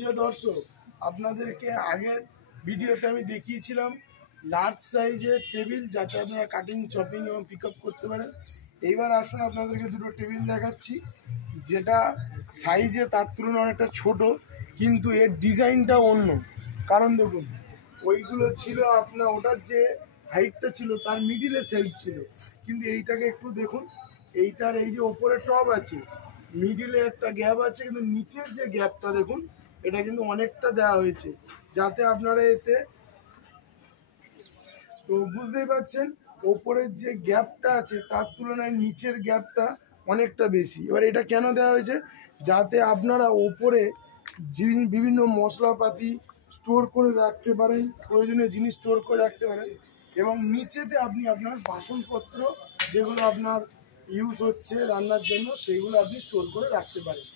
প্রিয় দর্শক, আপনাদেরকে আগের ভিডিওতে আমি দেখিয়েছিলাম লার্জ সাইজের টেবিল, যাতে আপনারা কাটিং, চপিং এবং পিক আপ করতে পারেন। এইবার আসুন আপনাদেরকে দুটো টেবিল দেখাচ্ছি, যেটা সাইজে তার তুলনায় অনেকটা ছোট, কিন্তু এর ডিজাইনটা অন্য। কারণ দেখুন, ওইগুলো ছিল আপনার, ওটার যে হাইটটা ছিল তার মিডিলে সেলফ ছিল, কিন্তু এইটাকে একটু দেখুন, এইটার এই যে ওপরে টপ আছে, মিডিলে একটা গ্যাপ আছে, কিন্তু নিচের যে গ্যাপটা দেখুন, এটা কিন্তু অনেকটা দেওয়া হয়েছে, যাতে আপনারা এতে তো বুঝতেই পারছেন ওপরের যে গ্যাপটা আছে তার তুলনায় নিচের গ্যাপটা অনেকটা বেশি। এবার এটা কেন দেওয়া হয়েছে? যাতে আপনারা ওপরে বিভিন্ন মশলাপাতি স্টোর করে রাখতে পারেন, প্রয়োজনীয় জিনিস স্টোর করে রাখতে পারেন, এবং নিচেতে আপনি আপনার বাসনপত্র যেগুলো আপনার ইউজ হচ্ছে রান্নার জন্য, সেইগুলো আপনি স্টোর করে রাখতে পারেন।